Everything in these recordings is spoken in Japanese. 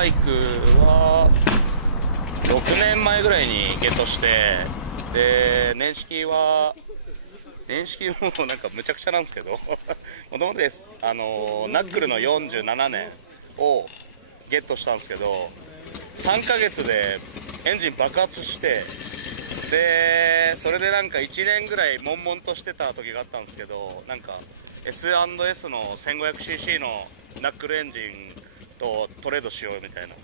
バイクは6年前ぐらいにゲットして、で年式もなんかむちゃくちゃなんですけどもともとです、ナックルの47年をゲットしたんですけど、3ヶ月でエンジン爆発して、でそれでなんか1年ぐらい悶々としてた時があったんですけど、なんか S&S の 1500cc のナックルエンジンとトレードしようみたいな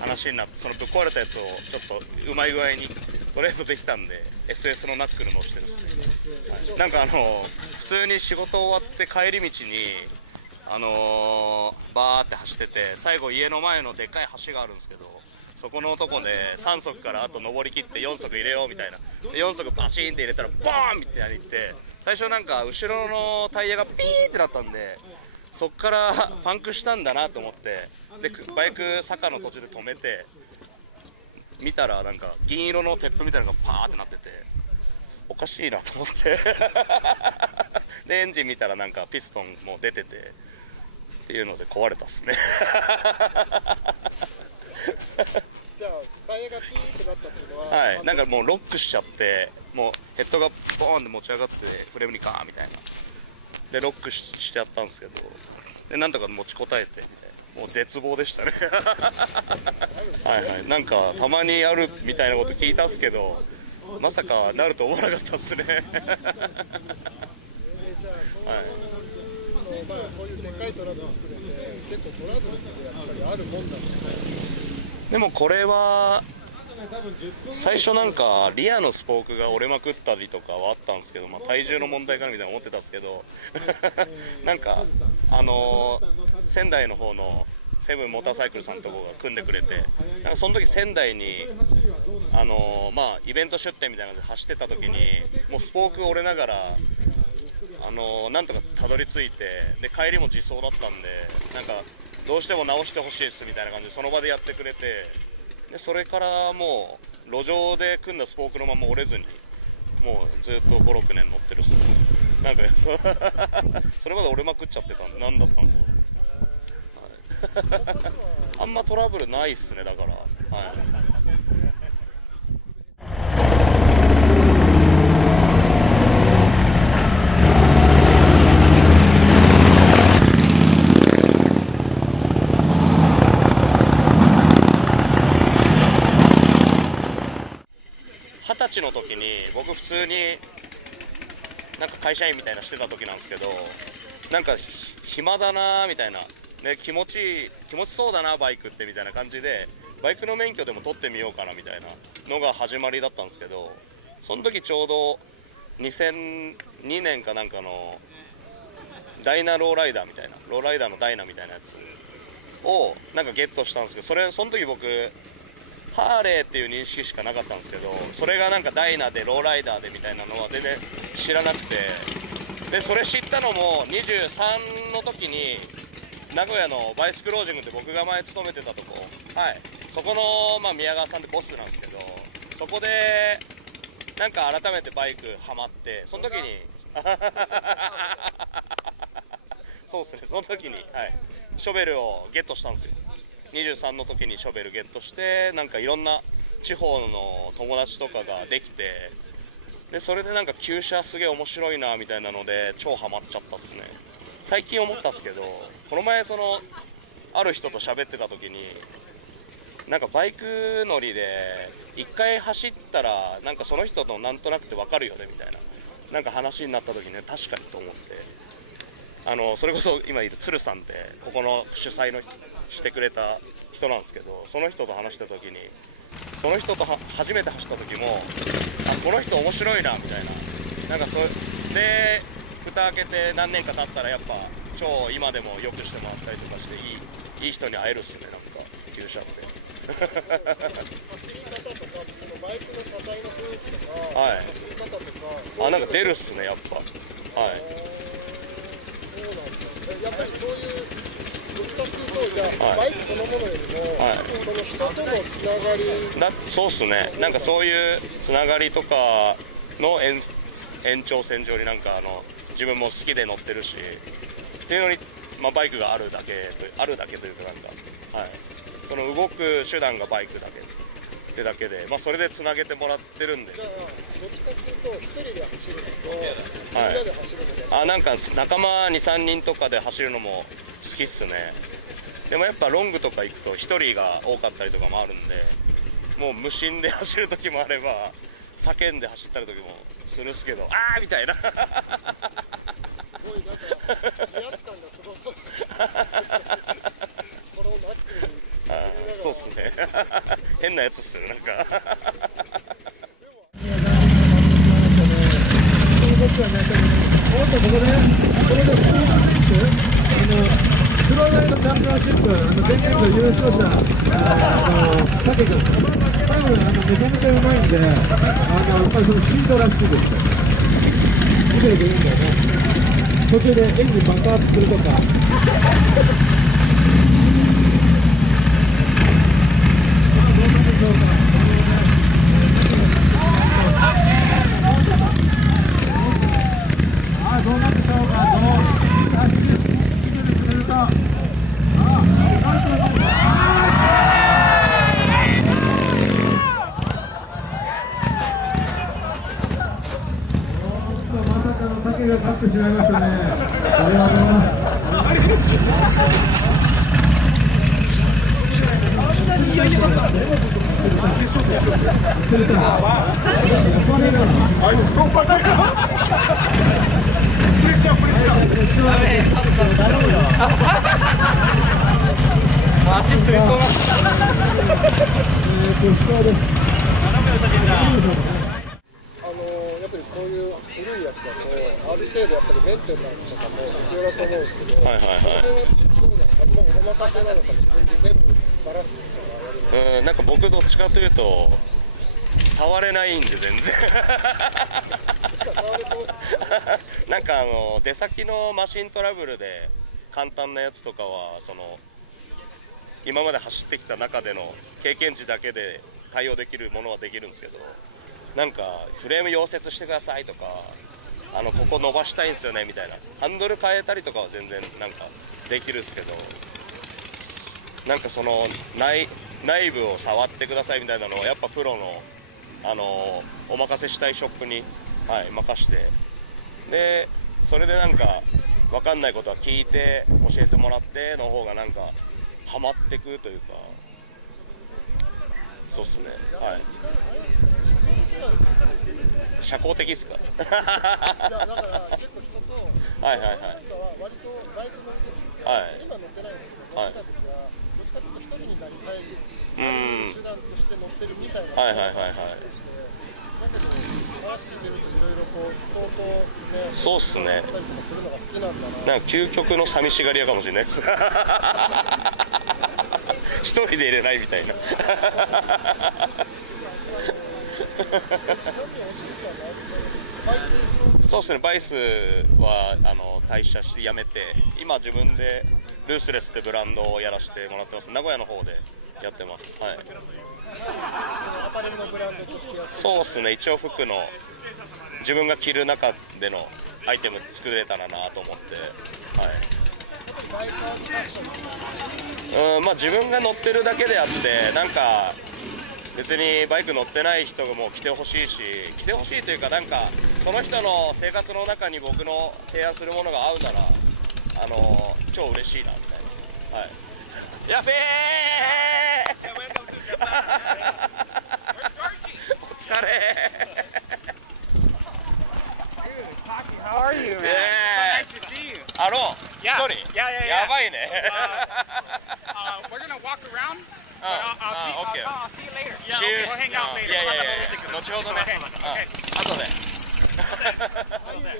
話になって、そのぶっ壊れたやつをちょっとうまい具合にトレードできたんで SS のナックル乗してるんですね、はい、なんか普通に仕事終わって帰り道にバーって走ってて、最後家の前のでっかい橋があるんですけど、そこのとこで3速からあと登りきって4速入れようみたいな、で4速バシーンって入れたらボーンみたいにいって、最初なんか後ろのタイヤがピーってなったんで、そっからパンクしたんだなと思って、でバイク坂の途中で止めて見たら、なんか銀色のテップみたいなのがパーってなってて、おかしいなと思ってでエンジン見たらなんかピストンも出ててっていうので壊れたっすねじゃあタイヤがピーってなったっていうのは、はい、なんかもうロックしちゃって、もうヘッドがボーンって持ち上がってフレームにガーンみたいなでロックしちゃったんですけど、でなんとか持ちこたえてみたいな、もう絶望でしたねはいはい、なんかたまにあるみたいなこと聞いたっすけど、まさかなると思わなかったっすねじゃあそういうでっかいトラブル含めて結構トラブルってやっぱりあるもんなんですね。でもこれは最初なんかリアのスポークが折れまくったりとかはあったんですけど、体重の問題かなみたいな思ってたんですけどなんか仙台の方のセブンモーターサイクルさんのところが組んでくれて、なんかその時仙台にイベント出店みたいなので走ってた時に、もうスポーク折れながらなんとかたどり着いて、で帰りも自走だったんで、なんかどうしても直してほしいですみたいな感じでその場でやってくれて、でそれからもう路上で組んだスポークのまま折れずに、もうずっと5、6年乗ってるっすね。なんかそれまで折れまくっちゃってたんで、何だったんだろう、はい、あんまトラブルないっすね、だから、はい。20歳の時に僕普通になんか会社員みたいなしてた時なんですけど、なんか暇だなみたいな、ね、気持ちそうだなバイクってみたいな感じで、バイクの免許でも取ってみようかなみたいなのが始まりだったんですけど、その時ちょうど2002年かなんかのダイナローライダーみたいな、ローライダーのダイナみたいなやつをなんかゲットしたんですけど、その時僕ハーレーっていう認識しかなかったんですけど、それがなんかダイナでローライダーでみたいなのは全然知らなくて、でそれ知ったのも23の時に名古屋のバイスクロージングって僕が前勤めてたとこ、はい、そこの、宮川さんってボスなんですけど、そこでなんか改めてバイクハマって、その時にそうですね、その時に、はい、ショベルをゲットしたんですよ。23の時にショベルゲットして、なんかいろんな地方の友達とかができて、でそれでなんか旧車すげえ面白いなみたいなので超ハマっちゃったっすね。最近思ったっすけど、この前ある人と喋ってた時に、なんかバイク乗りで一回走ったらなんかその人のなんとなくて分かるよねみたいな、なんか話になった時ね、確かにと思って、それこそ今いる鶴さんってここの主催のしてくれた人なんですけど、その人と話した時に、その人と初めて走った時も、この人面白いなみたいな、なんかそれで蓋開けて何年か経ったらやっぱ超今でも良くしてもらったりとかして、いい人に会えるっすね、なんか旧車って走り方とか、バイクの車体の雰囲気とか、はい、走り方とか、なんか出るっすね、やっぱ。はい、そうなんだ。やっぱりそういうどっちかっていうと、じゃあ、バイクそのものよりも、はい、その人とのつながりそうっすね、なんかそういうつながりとかの延長線上になんか自分も好きで乗ってるしっていうのに、バイクがあるだけというか、なんか、はい、その動く手段がバイクだけってだけで、まあ、それでつなげてもらってるんで。じゃあどっちかっていうと1人で走るのとみんなで走るので、あ、なんか仲間2、3人とかで走るのも好きっすね。でもやっぱロングとか行くと1人が多かったりとかもあるんで、もう無心で走る時もあれば叫んで走ったり時もするっすけど、あーみたいなすごいなんか威圧感がすごそうこのナックにそうっすね変なやつっすよなんかプロライドチャンピオンシップ、前回の優勝者、武君、多分めちゃめちゃうまいんで、やっぱりそのシートらしいですよ。見てるといいんだよね。途中でエンジン爆発するとか。どうなってしょうか。竹が勝ってしまいましたね。これは足つり込まやっぱりこういう古いやつだとある程度やっぱりメンテナンスとかも必要だと思うんですけど、それはどうなんですか。もうお任せなのか、自分で全部バラすとかやるのか。なんか僕どっちかというと触れないんで全然なんか出先のマシントラブルで簡単なやつとかは今まで走ってきた中での経験値だけで対応できるものはできるんですけど、なんかフレーム溶接してくださいとかここ伸ばしたいんですよねみたいな、ハンドル変えたりとかは全然なんかできるんですけど、なんかその内部を触ってくださいみたいなのはやっぱプロのお任せしたいショップに、任して、でそれでなんか分かんないことは聞いて教えてもらっての方がなんかハマってくというか、そうっすね。はい。社交的っすか。いやだから結構人とはいはいはい。割とバイク乗るときって、今乗ってないんですけど、乗ってたときはどっちかというと一人になりたい手段として乗ってるみたいな感じでして、だけど話聞いてるといろいろこう人とね、そうっすね。乗ったりとかするのが好きなんだな。なんか究極の寂しがり屋かもしれないです。一人で入れないみたいな。そうですね、バイスは退社して辞めて、今自分でルースレスってブランドをやらせてもらってます。名古屋の方でやってます。はい。アパレルのブランドとしてやってる。そうですね、一応服の自分が着る中でのアイテム作れたらなと思って、はい。まあ自分が乗ってるだけであって、なんか別にバイク乗ってない人も来てほしいし、来てほしいというか、なんかその人の生活の中に僕の提案するものが合うなら超嬉しいなみたいな。はい。やべーお疲れHow are you, man? Yeah. So nice to see you. あろう、一 Yeah. 人 Yeah, yeah, yeah. やばいねWe're gonna walk around. But okay. I'll see you later. See you. We'll hang out later. いやいやいや We'll have a little 後ほどね、 Okay. 後で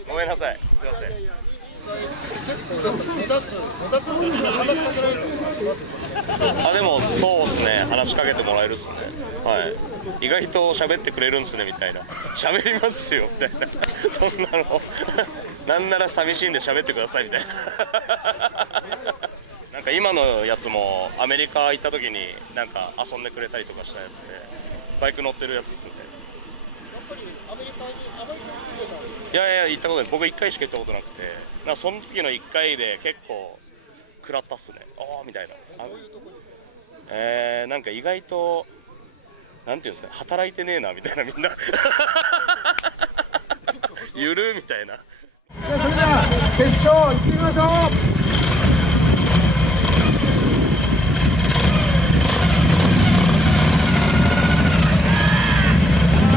ごめんなさい、すいません。結構目立つ話しかけられたりとかしますよね。でもそうですね、話しかけてもらえるっすね。はい。意外と喋ってくれるんですねみたいな。喋りますよみたいな。そんなのなんなら寂しいんで喋ってくださいみたいな。なんか今のやつもアメリカ行った時になんか遊んでくれたりとかしたやつで、バイク乗ってるやつですね。やっぱりアメリカに住んでたんですか。いやいや行ったことない。僕1回しか行ったことなくて、なんかその時の1回で結構食らったっすね。ああみたいな。どういうとこに。なんか意外となんていうんですか、働いてねえなみたいな、みんなゆるみたいな。それでは決勝行ってみましょう。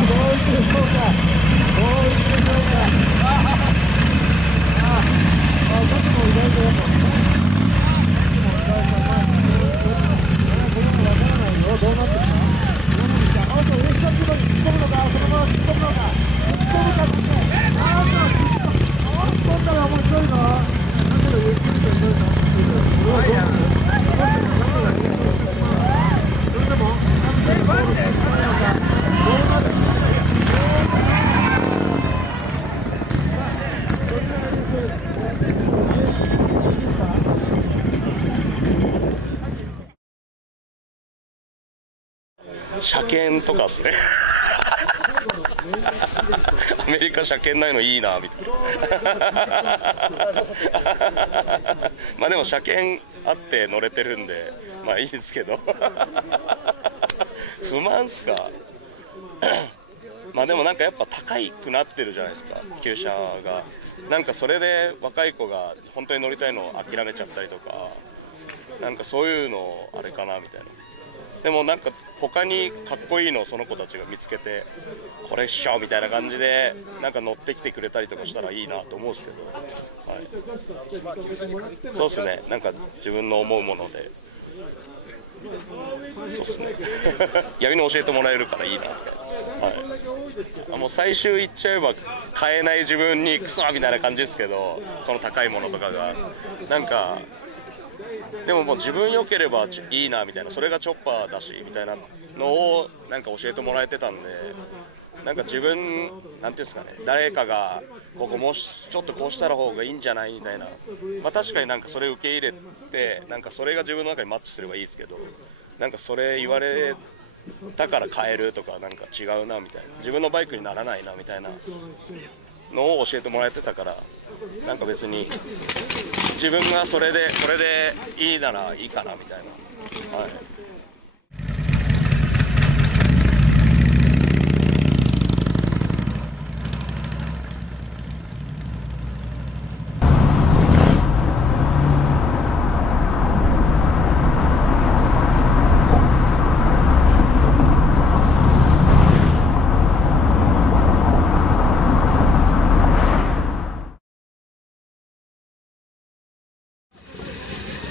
どういくでしょうか。どういくでしょうか。ちょっとも意外とやっぱどうなってるか。あと上下に突っ込むのか、そのまま突っ込むのか、突っ込むかって。突っ込んだら面白いな。だけどゆっくりとやるな。それでも車検とかっすねアメリカ車検ないのいいなみたいなまあでも車検あって乗れてるんでまあいいですけど不満っすかまあでもなんかやっぱ高くなってるじゃないですか、旧車が。なんかそれで若い子が本当に乗りたいのを諦めちゃったりとか、なんかそういうのあれかなみたいな。でもなんか他にかっこいいのをその子たちが見つけてこれっしょみたいな感じでなんか乗ってきてくれたりとかしたらいいなと思うんですけど、はい、そうですね。なんか自分の思うもので、そうですね逆に教えてもらえるからいいなみたいな、はい、もう最終言っちゃえば買えない自分にクソみたいな感じですけど、その高いものとかがなんかでももう自分良ければいいなみたいな、それがチョッパーだしみたいなのをなんか教えてもらえてたんで、なんか自分なんていうんですかね、誰かがここもうちょっとこうしたら方がいいんじゃないみたいな、まあ確かになんかそれ受け入れてなんかそれが自分の中にマッチすればいいですけど、なんかそれ言われたから変えるとかなんか違うなみたいな、自分のバイクにならないなみたいなのを教えてもらえてたから、なんか別に自分がそれでいいならいいかなみたいな、はい。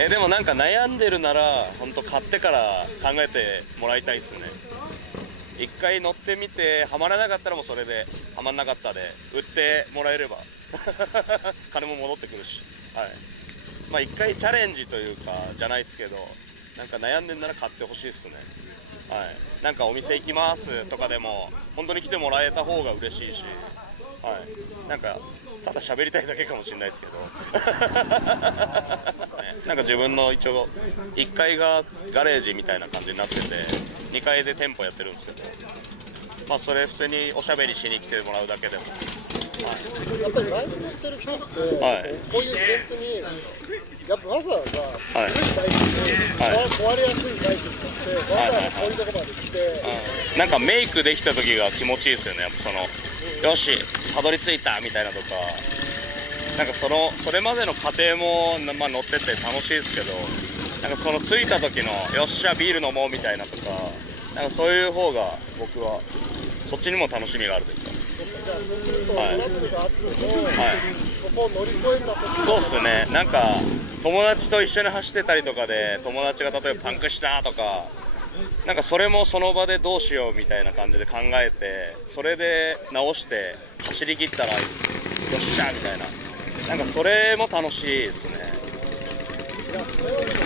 でもなんか悩んでるなら本当買ってから考えてもらいたいですね。一回乗ってみてハマらなかったらもうそれで、ハマんなかったで売ってもらえれば金も戻ってくるし、はい、まあ一回チャレンジというかじゃないですけど、なんか悩んでんなら買ってほしいですね。はい、なんかお店行きますとかでも本当に来てもらえた方が嬉しいし、はい、なんかただ喋りたいだけかもしれないですけどなんか自分の一応1階がガレージみたいな感じになってて2階で店舗やってるんですけど、まあそれ普通におしゃべりしに来てもらうだけでも、はい、やっぱりバイク乗ってる人って、はい、こういうイベントにやっぱわざわざ古いバイクで、はい、壊れやすいバイクに乗ってわざわざこういうとこまで来て、なんかメイクできた時が気持ちいいですよね。やっぱそのよしたどり着いたみたいなとか、なんかそれまでの過程も、まあ、乗ってて楽しいですけど、なんかその着いた時のよっしゃビール飲もうみたいなとか、なんかそういう方が僕はそっちにも楽しみがあるというか。じゃあそうするとトラブルがあっても、はい、そこを乗り越えた時、そうっすね。なんか友達と一緒に走ってたりとかで友達が例えばパンクしたとか、なんかそれもその場でどうしようみたいな感じで考えて、それで直して走り切ったらよっしゃみたいな、なんかそれも楽しいですね。いや、それはでもね、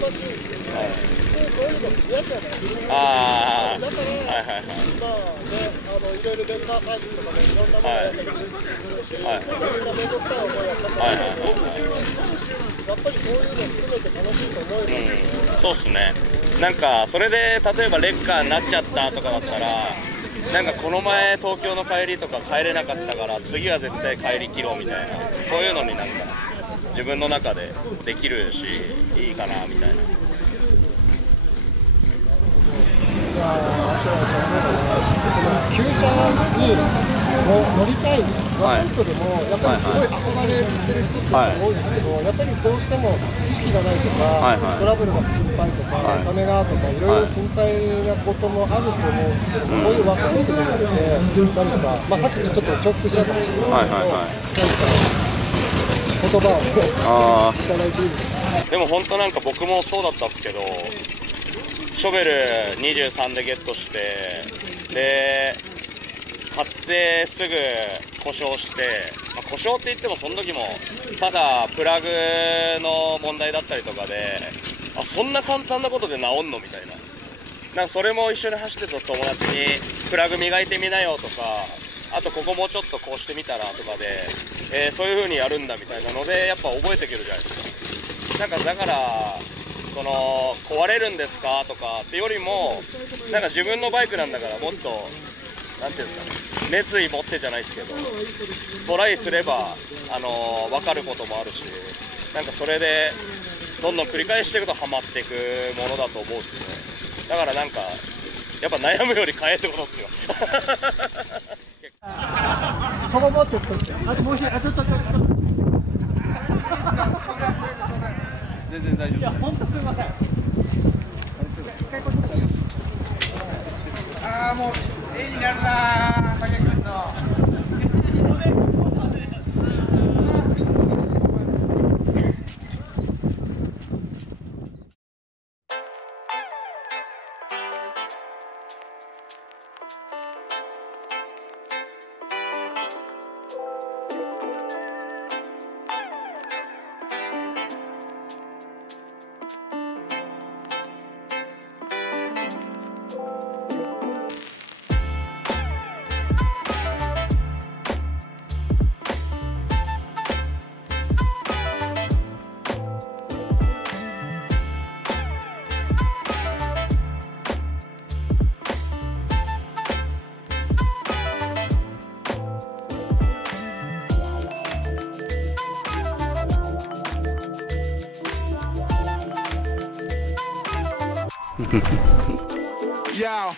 難しいですよね。はい、普通そういうの嫌じゃないですか。ああ、だから、はいはいはい、まあね、いろいろレンターサービスとかね、いろんなものやったりするし、はい、みんな面倒くさい思いはしたと思うんですけど、やっぱりそういうの含めて楽しいと思えるんですよね。そうっすね。なんかそれで例えばレッカーになっちゃったとかだったら、なんかこの前東京の帰りとか帰れなかったから次は絶対帰り切ろうみたいな、そういうのになんか自分の中でできるしいいかなみたいな。旧車に乗りたい若い人でもやっぱりすごい憧れてる人って多いんですけど、やっぱりどうしても知識がないとか、トラブルが心配とか、お金がとかいろいろ心配なこともあると思うんですけども、そういう若い人に向けて何か、まあ、さっきちょっと重複しちゃったかもしれないけど、何か言葉をいただいていいですか。でも本当なんか僕もそうだったんですけど、ショベル23でゲットして、で買ってすぐ故障して、まあ、故障って言ってもその時もただプラグの問題だったりとかで、あ、そんな簡単なことで治んのみたいな、なんかそれも一緒に走ってた友達にプラグ磨いてみなよとか、あとここもうちょっとこうしてみたらとかで、そういう風にやるんだみたいなのでやっぱ覚えていけるじゃないですか。なんかだからその壊れるんですかとかってよりも、なんか自分のバイクなんだからもっとなんていうんですかね、熱意持ってじゃないですけどトライすれば分かることもあるし、なんかそれでどんどん繰り返していくとハマっていくものだと思うんですね。だからなんかやっぱ悩むより買えってことですよ。ここ持って取って、あともう一人、あとちょっと。全然大丈夫。いや本当すみません。ああもう絵になるな、竹君の。Yeah.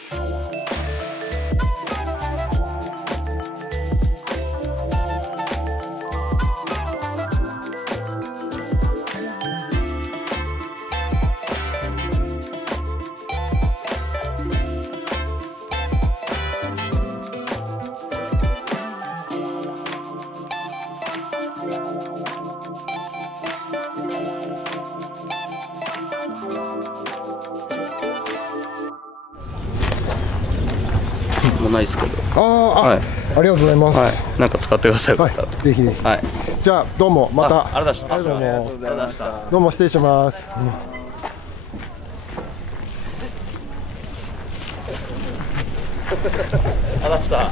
もうないですけど。はい、ありがとうございます。はい、なんか使ってください。はい、ぜひ。はい。じゃあどうもまた。ありがとうございました。どうも失礼します。ありがとうございました。